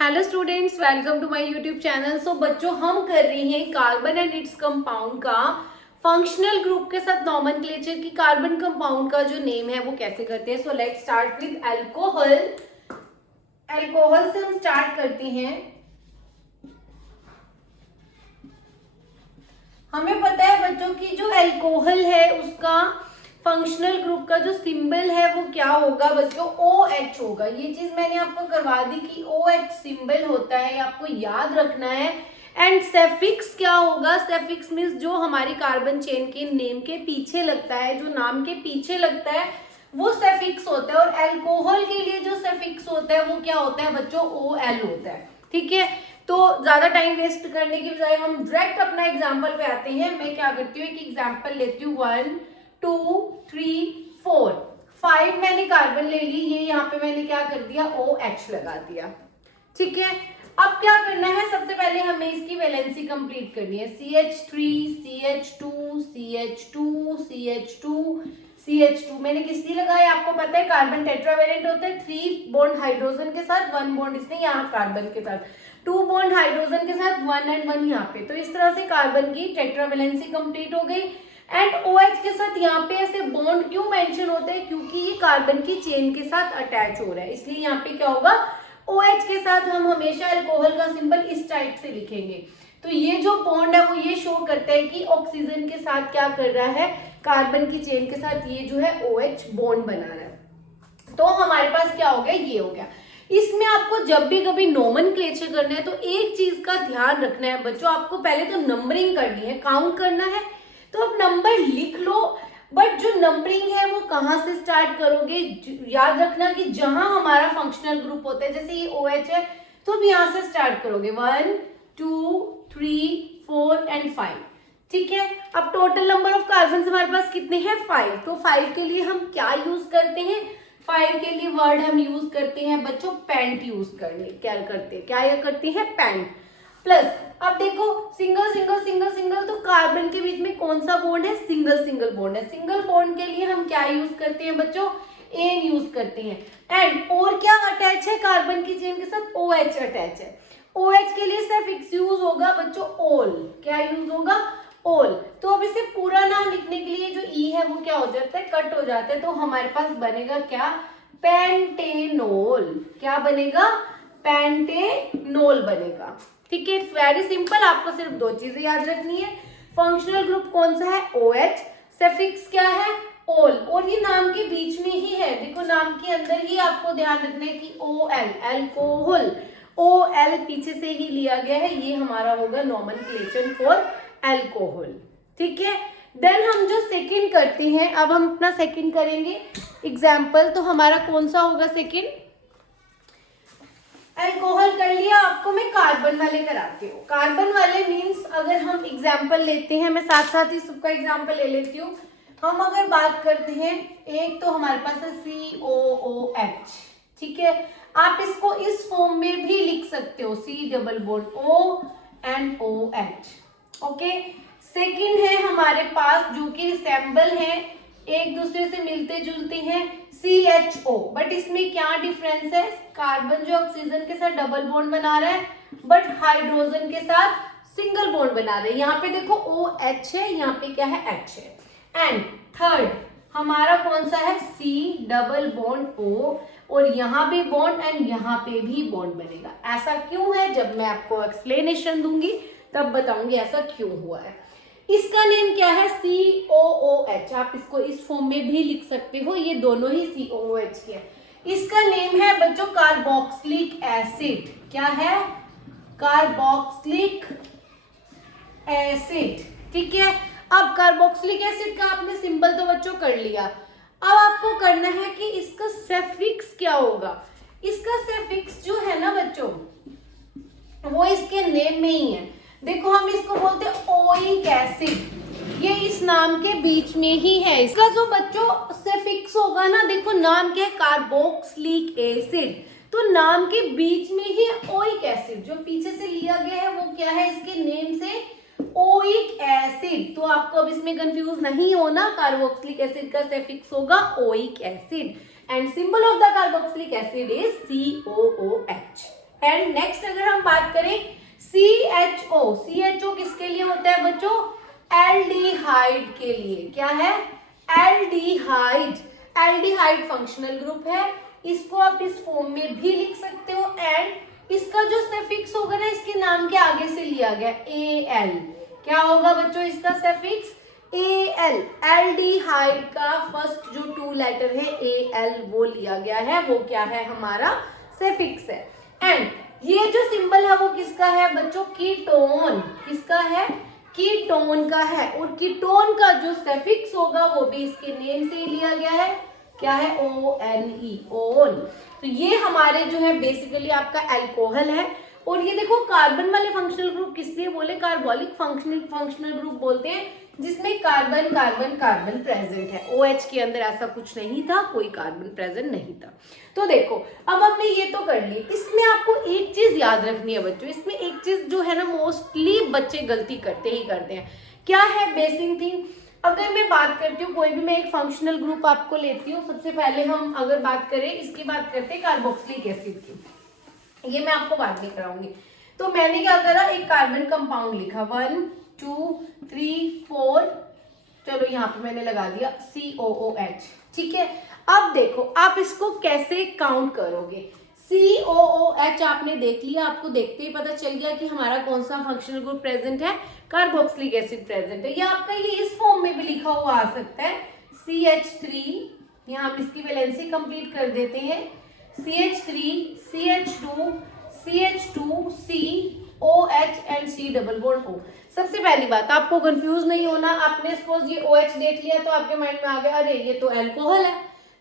Hello students, welcome to my YouTube channel. So बच्चों, हम कर रहे हैं कार्बन एंड इट्स कंपाउंड का फंक्शनल ग्रुप के साथ नॉमेनक्लेचर की कार्बन कंपाउंड का जो नेम है वो कैसे करते हैं। So let's start with alcohol. Alcohol से हम स्टार्ट करते हैं। हमें पता है बच्चों की जो अल्कोहल है उसका फंक्शनल ग्रुप का जो सिंबल है वो क्या होगा बच्चों, OH होगा। ये चीज मैंने आपको करवा दी कि OH सिंबल होता है, आपको याद रखना है। एंड सेफिक्स क्या होगा, सेफिक्स मीन्स जो हमारी कार्बन चेन के नेम के पीछे लगता है, जो नाम के पीछे लगता है वो सेफिक्स होता है। और अल्कोहल के लिए जो सेफिक्स होता है वो क्या होता है बच्चों, OL होता है। ठीक है, तो ज्यादा टाइम वेस्ट करने की बजाय हम डायरेक्ट अपना एग्जाम्पल पे आते हैं। मैं क्या करती हूँ, एक एग्जाम्पल लेती हूँ। 1 2 3 4 5 मैंने कार्बन ले ली, ये यहाँ पे मैंने क्या कर दिया, OH लगा दिया। ठीक है, अब क्या करना है, सबसे पहले हमें इसकी वैलेंसी कंप्लीट करनी है। CH3 CH2 CH2 CH2 CH2 मैंने किस लिए लगाया, आपको पता है कार्बन टेट्रावेलेंट होता है। 3 बॉन्ड हाइड्रोजन के साथ, 1 बॉन्ड इसने यहाँ कार्बन के साथ, 2 बॉन्ड हाइड्रोजन के साथ, 1 एंड 1 यहाँ पे। तो इस तरह से कार्बन की टेट्रावेलेंसी कंप्लीट हो गई। एंड OH के साथ यहाँ पे ऐसे बॉन्ड क्यों मेंशन होते हैं, क्योंकि ये कार्बन की चेन के साथ अटैच हो रहा है, इसलिए यहाँ पे क्या होगा, OH के साथ हम हमेशा अल्कोहल का सिंबल इस टाइप से लिखेंगे। तो ये जो बॉन्ड है वो ये शो करता है कि ऑक्सीजन के साथ क्या कर रहा है, कार्बन की चेन के साथ ये जो है OH बॉन्ड बना रहा है। तो हमारे पास क्या हो गया, ये हो गया। इसमें आपको जब भी कभी नोमेनक्लेचर करना है तो एक चीज का ध्यान रखना है बच्चों, आपको पहले तो नंबरिंग करनी है, काउंट करना है। तो अब नंबर लिख लो, बट जो नंबरिंग है वो कहाँ से स्टार्ट करोगे, याद रखना कि जहां हमारा फंक्शनल ग्रुप होता है, जैसे ये OH है तो अब यहां से स्टार्ट करोगे 1 2 3 4 एंड 5। ठीक है, अब टोटल नंबर ऑफ कार्बन हमारे पास कितने हैं, 5। तो 5 के लिए हम क्या यूज करते हैं, 5 के लिए वर्ड हम यूज करते हैं बच्चों पेंट यूज करने, क्या करते हैं पेंट। प्लस अब देखो सिंगल सिंगल सिंगल सिंगल, तो कार्बन के बीच में कौन सा बॉन्ड है, सिंगल सिंगल बॉन्ड है। सिंगल बॉन्ड के लिए हम क्या यूज करते हैं बच्चों, एन यूज करते हैं। एंड और क्या अटैच है कार्बन की चेन के साथ, OH अटैच है। OH के लिए सफिक्स यूज होगा बच्चों ओल, क्या यूज होगा, ओल। तो अब इसे पूरा नाम लिखने के लिए जो ई है वो क्या हो जाता है, कट हो जाता है। तो हमारे पास बनेगा क्या, पेंटेनोल। क्या बनेगा, पेंटेनोल बनेगा। ठीक है, इट्स वेरी सिंपल। आपको सिर्फ 2 चीजें याद रखनी है, फंक्शनल ग्रुप कौन सा है, OH, सफिक्स क्या है, ओल। और ये नाम के बीच में ही है, देखो नाम के अंदर ही आपको ध्यान रखना है कि OL, अल्कोहल, OL पीछे से ही लिया गया है, ये हमारा होगा नॉमेनक्लेचर फॉर अल्कोहल। ठीक है, देन हम जो सेकंड करते हैं, अब हम अपना सेकंड करेंगे एग्जाम्पल। तो हमारा कौन सा होगा सेकंड, अल्कोहल कर लिया, आपको मैं कार्बन वाले कराती हूँ। कार्बन वाले मीन्स अगर हम एग्जाम्पल लेते हैं, मैं साथ साथ ही सबका एग्जाम्पल ले लेती हूँ। हम अगर बात करते हैं, एक तो हमारे पास है COOH। ठीक है, आप इसको इस फॉर्म में भी लिख सकते हो, C double bond O and OH। Okay, second है हमारे पास जो कि रिसेम्बल है, एक दूसरे से मिलते जुलते हैं, CHO। बट इसमें क्या डिफरेंस है, कार्बन जो ऑक्सीजन के साथ डबल बॉन्ड बना रहा है बट हाइड्रोजन के साथ सिंगल बॉन्ड बना रहे हैं। यहाँ पे देखो OH है, यहाँ पे क्या है, H है। एंड थर्ड हमारा कौन सा है, C डबल बॉन्ड O, और यहाँ भी बॉन्ड एंड यहाँ पे भी बॉन्ड बनेगा। ऐसा क्यों है, जब मैं आपको एक्सप्लेनेशन दूंगी तब बताऊंगी ऐसा क्यों हुआ है। इसका नेम क्या है, COOH। आप इसको इस फॉर्म में भी लिख सकते हो, ये दोनों ही COOH के हैं। इसका नेम है बच्चों कार्बोक्सिलिक एसिड। क्या है, कार्बोक्सिलिक एसिड। ठीक है, अब कार्बोक्सिलिक एसिड का आपने सिंबल तो बच्चों कर लिया। अब आपको करना है कि इसका सफिक्स क्या होगा। इसका सफिक्स जो है ना बच्चों, वो इसके नेम में ही है। देखो हम इसको बोलते हैं ओइक एसिड, ये इस नाम के बीच में ही है। इसका जो बच्चों सफिक्स होगा ना, देखो नाम क्या है, कार्बोक्सिलिक एसिड, तो नाम के बीच में ही ओइक एसिड, जो पीछे से लिया गया है वो क्या है, इसके नेम से ओइक एसिड। तो आपको अब इसमें कंफ्यूज नहीं होना, कार्बोक्सिलिक एसिड का सफिक्स होगा oic acid and symbol of the carboxylic acid is COOH। And next अगर हम बात करें CHO, CHO किसके लिए होता है बच्चों? एल्डिहाइड के लिए। क्या है? एल्डिहाइड। एल्डिहाइड फंक्शनल ग्रुप है, इसको आप इस फॉर्म में भी लिख सकते हो। एंड इसका जो सफिक्स होगा ना, इसके नाम के आगे से लिया गया AL। क्या होगा बच्चों इसका सफिक्स? AL। एल्डिहाइड का फर्स्ट जो 2 लेटर है AL वो लिया गया है, वो क्या है? हमारा सफिक्स है। एंड ये जो सिंबल है वो किसका है बच्चों? कीटोन। किसका है? कीटोन का है। और कीटोन का जो सफिक्स होगा वो भी इसके नेम से ही लिया गया है। क्या है? ONE, own. तो ये हमारे जो है बेसिकली आपका अल्कोहल है। और ये देखो कार्बन वाले फंक्शनल ग्रुप किस लिए बोले? कार्बोलिक फंक्शनल ग्रुप बोलते हैं, जिसमें कार्बन कार्बन कार्बन प्रेजेंट है। OH के अंदर ऐसा कुछ नहीं था, कोई कार्बन प्रेजेंट नहीं था। तो देखो अब हमने ये तो कर ली। इसमें आपको एक चीज याद रखनी है बच्चों, इसमें एक चीज जो है ना मोस्टली बच्चे गलती करते हैं। क्या है? Basic thing. अगर मैं बात करती हूँ, कोई भी मैं एक फंक्शनल ग्रुप आपको लेती हूँ, सबसे पहले हम अगर बात करें, इसकी बात करते हैं कार्बोक्सिलिक एसिड की। ये मैं आपको बाद में कराऊंगी। तो मैंने क्या करा, एक कार्बन कंपाउंड लिखा 1 2 3 4, चलो यहाँ पे मैंने लगा दिया COOH। ठीक है, अब देखो आप इसको कैसे काउंट करोगे। COOH आपने देख लिया, आपको देखते ही पता चल गया कि हमारा कौन सा फंक्शनल ग्रुप प्रेजेंट है, कार्बोक्सिलिक एसिड प्रेजेंट है। या आपका ये इस फॉर्म में भी लिखा हुआ आ सकता है CH3, यहाँ हम इसकी वैलेंसी कंप्लीट कर देते हैं, CH3 CH2 CH2 C OH and C double bond O। सबसे पहली बात, आपको कंफ्यूज नहीं होना। आपने सपोज ये OH देख लिया तो आपके माइंड में आ गया अरे ये तो अल्कोहल है।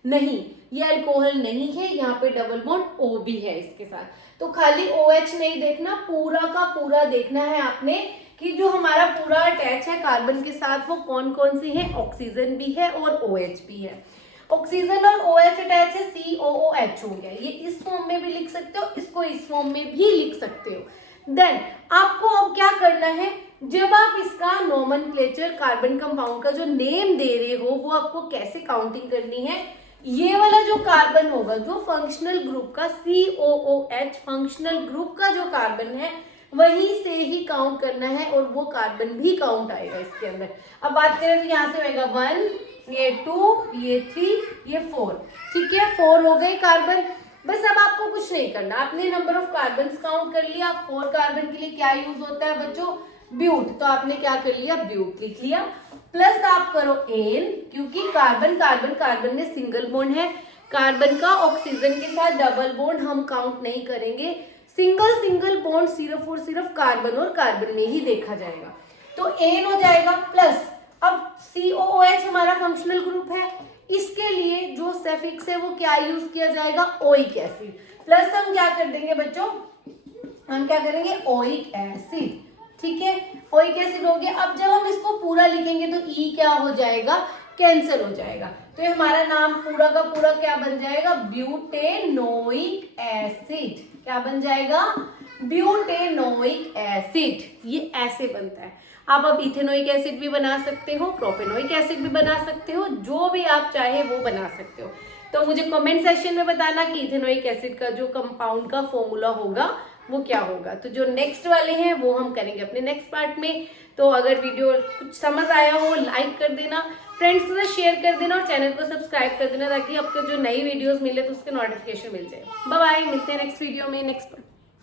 नहीं, ये अल्कोहल नहीं है, यहाँ पे डबल बॉन्ड O भी है इसके साथ। तो खाली OH नहीं देखना, पूरा का पूरा देखना है आपने कि जो हमारा पूरा अटैच है कार्बन के साथ वो कौन कौन से हैं। ऑक्सीजन भी है और OH भी है। ऑक्सीजन और OH अटैच है, COOH हो गया। ये इस फॉर्म में भी लिख सकते हो, इसको इस फॉर्म में भी लिख सकते हो। देन आपको अब क्या करना है, जब आप इसका नोमेनक्लेचर कार्बन कंपाउंड का जो नेम दे रहे हो वो आपको कैसे काउंटिंग करनी है। ये वाला जो कार्बन होगा जो फंक्शनल ग्रुप का COOH फंक्शनल ग्रुप का जो कार्बन है वहीं से ही काउंट करना है और वो कार्बन भी काउंट आएगा इसके अंदर। अब बात करें तो यहाँ से होगा 1, ये 2, ये 3, ये 4। ठीक है, 4 हो गए कार्बन। बस अब आपको कुछ नहीं करना, आपने नंबर ऑफ कार्बन काउंट कर लिया। 4 कार्बन के लिए क्या यूज होता है बच्चों? ब्यूट। तो आपने क्या कर लिया? ब्यूट लिख लिया। प्लस आप करो एन, क्योंकि कार्बन कार्बन कार्बन में सिंगल बॉन्ड है, कार्बन का ऑक्सीजन के साथ डबल बॉन्ड हम काउंट नहीं करेंगे। सिंगल बॉन्ड सिर्फ और सिर्फ कार्बन और कार्बन में ही देखा जाएगा। तो एन हो जाएगा प्लस, अब COOH हमारा फंक्शनल ग्रुप है, इसके लिए जो सफिक्स है वो क्या यूज किया जाएगा? Oic acid. प्लस हम क्या कर देंगे बच्चों? हम क्या करेंगे? Oic acid. ठीक है, ओइक एसिड हो गया। अब जब हम इसको पूरा लिखेंगे तो ई क्या हो जाएगा? कैंसिल हो जाएगा। तो ये हमारा नाम पूरा का पूरा क्या बन जाएगा? Butanoic acid. क्या बन जाएगा? Butanoic acid. ये ऐसे बनता है। आप अब इथेनोइक एसिड भी बना सकते हो, प्रोपेनोइक एसिड भी बना सकते हो, जो भी आप चाहे वो बना सकते हो। तो मुझे कमेंट सेक्शन में बताना कि इथेनोइक एसिड का जो कंपाउंड का फॉर्मूला होगा वो क्या होगा। तो जो नेक्स्ट वाले हैं वो हम करेंगे अपने नेक्स्ट पार्ट में। तो अगर वीडियो कुछ समझ आया हो लाइक कर देना, फ्रेंड्स के साथ शेयर कर देना और चैनल को सब्सक्राइब कर देना ताकि आपको जो नई वीडियोस मिले तो उसके नोटिफिकेशन मिल जाए। बाय बाय, मिलते हैं नेक्स्ट वीडियो में नेक्स्ट